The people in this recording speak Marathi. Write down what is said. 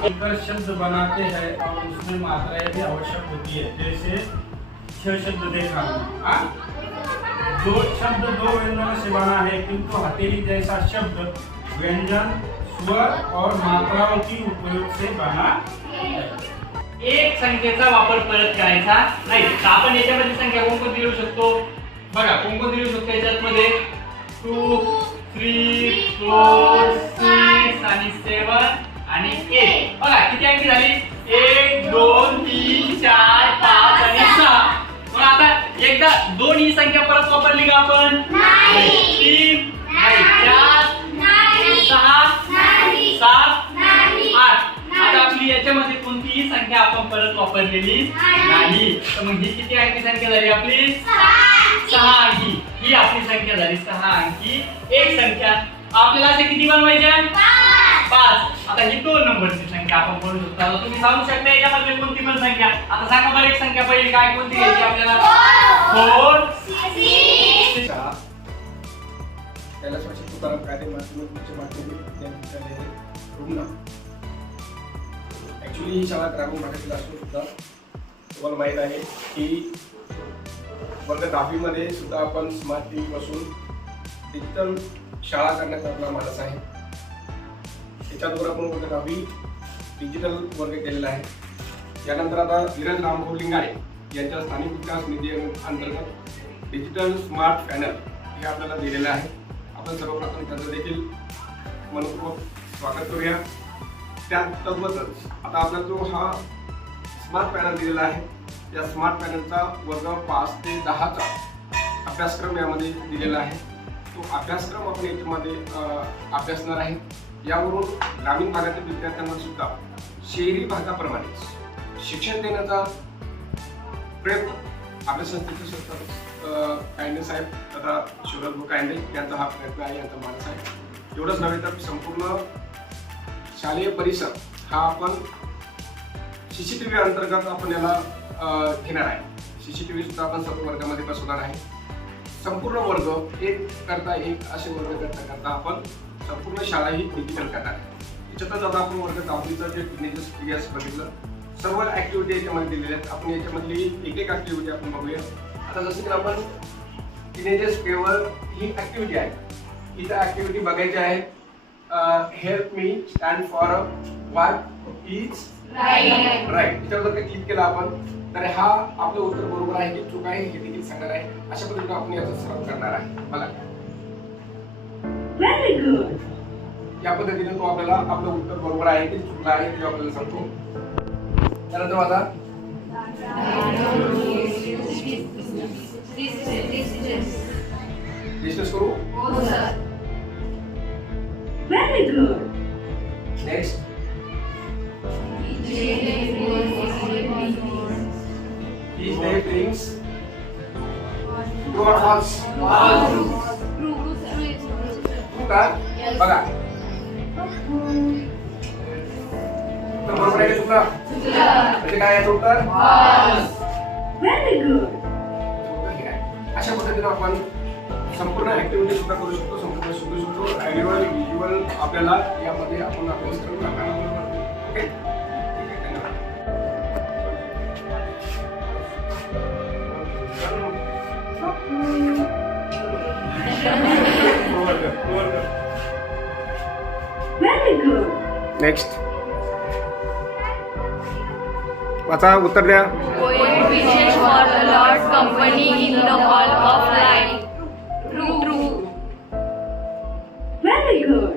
अगर शब्द बनाते हैं और उसमें मात्राएं भी आवश्यक होती है, जैसे 6 शब्द देखा दो शब्द दो व्यंजनों से बना है, किंतु हथेली जैसा शब्द व्यंजन स्वर और मात्राओं की उपयोग से बना है। एक संख्येचा वापर परत करायचा नाही। तर आपण याच्यामध्ये संख्या कोणकोणती लिहू शकतो बघा, कोणकोणती लिहू शकतो याच्यामध्ये 2 3 4 6 आणि 7 आणि 8। बघा किती अंकी झाली 1 2 3 4 5 आणि 6। मग आता एकदा दोन ही संख्या परत वापरली का आपण नाही, 3 नाही, 4 नाही, 6 नाही, 7 नाही, 8। आता आपली याच्यामध्ये कोणतीही संख्या आपण परत वापरलेली नाही, तर मग ही किती अंकी संख्या झाली आपली 6 अंकी। ही आपली संख्या झाली 6 अंकी। एक संख्या आपल्याला असे किती बनवायच्या 5। आता ही 2 नंबरची संख्या आपण बनवू शकतो। आता तुम्ही सांगू शकता याच्यामध्ये कोणती पण संख्या। आता सांगा बरं एक संख्या पहिली काय कोणती घ्यायची आपल्याला 4 6। त्याला शासन तुकाराम कायदे माध्यमिक माध्यमिक रुग्ण ऍक्च्युली ही शाळा ग्रामीण भागातील असून सुद्धा तुम्हाला माहित आहे की वर्ग 10वी मध्ये सुद्धा आपण स्मार्ट टीव्ही पासून डिजिटल शाळा करण्याचा आपला मानस आहे। त्याच्याद्वारे आपण वर्ग 10वी डिजिटल वर्ग केलेला आहे। यानंतर आता धीरज रामभाऊ लिंगारे यांच्या स्थानिक विकास निधी अंतर्गत डिजिटल स्मार्ट पॅनल हे आपल्याला दिलेलं आहे। आपण सर्वप्रथम त्याचं देखील मनपूर्वक स्वागत करूया। त्यासोबतच आता आपला जो हा स्मार्ट पॅनल दिलेला आहे, या स्मार्ट पॅनलचा वर्ग 5 ते 10चा अभ्यासक्रम यामध्ये दिलेला आहे। तो अभ्यासक्रम आपण याच्यामध्ये अभ्यासणार आहे। यावरून ग्रामीण भागातील विद्यार्थ्यांना सुद्धा शहरी भागाप्रमाणे शिक्षण देण्याचा प्रयत्न आपल्या संस्थेचे संस्थापक कायंदे साहेब तथा शिवराज कायंदे यांचा हा प्रयत्न आहे, यांचा मानस आहे। एवढंच नव्हे तर संपूर्ण शालेय परिसर हा आपण CCTV अंतर्गत आपण याला घेणार आहे। CCTV सुद्धा आपण सर्व वर्गामध्ये बसवणार आहे। संपूर्ण वर्ग एक करता एक असे वर्ग करता करता आपण संपूर्ण शाळा ही डिजिटल करणार आहे। याच्यातच आता आपण वर्ग 10वीचा जे टीनेजर्स पिरियड्स बघितलं, सर्व ऍक्टिव्हिटी याच्यामध्ये दिलेल्या आहेत। आपण याच्यामधली एक एक ऍक्टिव्हिटी आपण बघूया। आता जसं की आपण टीनेजर्स पेवर ही ऍक्टिव्हिटी आहे, इथं ऍक्टिव्हिटी बघायची आहे। Help me stand for what is right. याच्यावर जर क्लिक केलं आपण तर हा आपलं उत्तर बरोबर आहे की चूक आहे हे देखील सांगणार आहे। अशा पद्धतीने आपण याचा सराव करणार आहे। बघा व्हेरी गुड। या पद्धतीने तो आपल्याला आपलं उत्तर बरोबर आहे की चुकलं आहे ते आपल्याला सांगतो। त्यानंतर माझा डिस्कस करू। हो sir. Very good. Next These day brings true or false? True का? बघा तर बरोबर आहे का चुकला? म्हणजे काय आहे उत्तर? Very good. अशा पद्धतीने आपण संपूर्ण ऍक्टिव्हिटी सुद्धा करू शकतो, संपूर्ण शिकू शकतो। ऑडिओ व्हिज्युअल आपल्याला यामध्ये आपण अभ्यास करून टाकणार। Okay, very good. नेक्स्ट वाचा उत्तर द्या। Coefficient for the lot company in the hall of life. True. Very good.